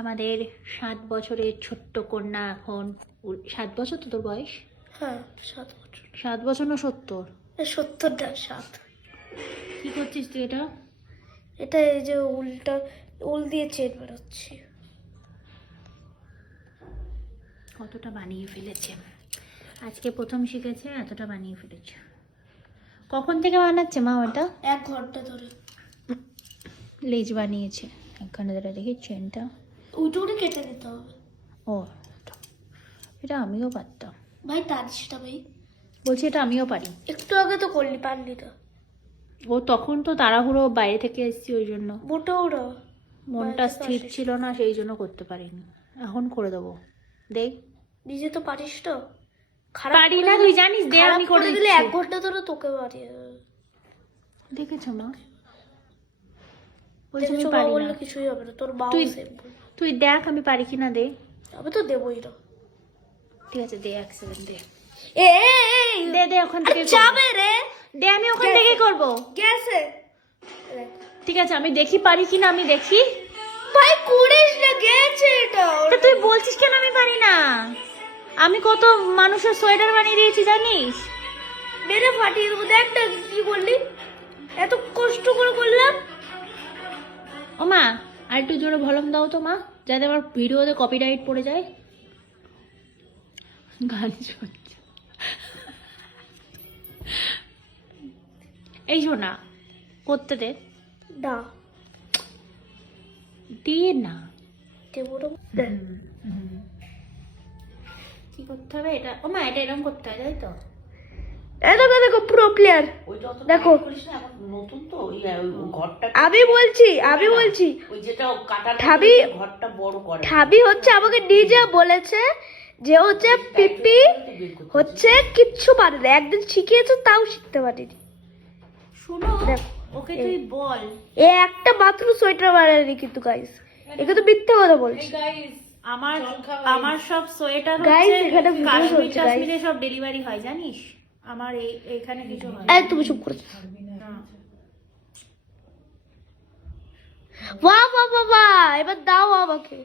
আমাদের 7 বছরের ছোট্ট কন্যা এখন 7 বছর তো তোর বয়স? হ্যাঁ 7 বছর। 7 বছর না 70? 70 না 7। কি করছিস তুই এটা? এটা এই যে উল দিয়ে চেন বেরোচ্ছে। কতটা বানিয়ে ফেলেছে, আজকে প্রথম শিখেছে, এতটা বানিয়ে ফেলেছে। কখন থেকে বানাচ্ছে মা ওটা? 1 ঘন্টা ধরে। লেজ বানিয়েছে 1 ঘন্টা ধরে। দেখি চেনটা ওইটুকুনি কেটে দিতে হবে। ও, এটা আমিও পারতাম। ভাই টানিস না ভাই। বলছি এটা আমিও পারি। একটু আগে তো করলি, পারলি না। ও তখন তো তাড়াহুড়ো, বাইরে থেকে এসেছি ওই জন্য মোটেও না। মনটা স্থির ছিল না, সেই জন্য করতে পারিনি। এখন করে দেবো, দেখ। নিজে তো পারিস না। পারি না তুই জানিস, দে আমি করে দিলে দিচ্ছি। 1 ঘন্টা ধরে তোকে মারিয়ে দেখেছো মা, বলছি আমি পারি না। বললে কিছুই হবে না, তোর বাবা সেম বলবে। তুই দেখ আমি পারি কিনা, দে। আমি তো দেবই না। ঠিক আছে দে, 1 সেকেন্ড দে। এই দে দে, ওখান থেকে যাবে রে। দে, আমি ওখান থেকে করবো। গেছে। ঠিক আছে আমি দেখি পারি কিনা, আমি দেখি। ভাই করিস না, গেছে এটা। তা তুই বলছিস কেন আমি পারি না? আমি কত মানুষের সোয়েটার বানিয়ে দিয়েছি জানিস? মেরে ফাটিয়ে দেবো। দেখ না কি করলি, এত কষ্ট করে করলাম। ও মা, আর একটু জোরে ভলিউম দাও তো মা, যাতে আমার ভিডিওতে কপিরাইট পড়ে যায়। গান শুনছে। এই শোনা, করতে দে। না দে না। দেবো না। কি করতে হবে এটা? ও মা, এটা এরকম করতে হয়, তাই তো? দেখো দেখো প্রো প্লেয়ার। দেখো নতুন তো ওই ঘরটা আমি বলছি ওই যেটা কাটার ঠাবি ঘরটা বড় করে ঠাবি হচ্ছে আমাকে নিজে বলেছে যে হচ্ছে পিপি হচ্ছে কিচ্ছু পারে না, একদিন শিখিয়েছে তাও শিখতে পারিনি। শোনো, ওকে তুই বল। এ একটা মাত্র সোয়েটার বানায়নি কিন্তু গাইস, একে তো মিথ্যে কথা বলছি। গাইস, আমার সব সোয়েটার Guys, হচ্ছে এখানে video কাশ্মীর চলছে, guys. কাশ্মীরে সব ডেলিভারি হয় জানিস? আমার এইখানে কিছু হয় এই তুমি চুপ করে। না। বাহ বাহ বাহ বাহ, এবার দাও আমাকে।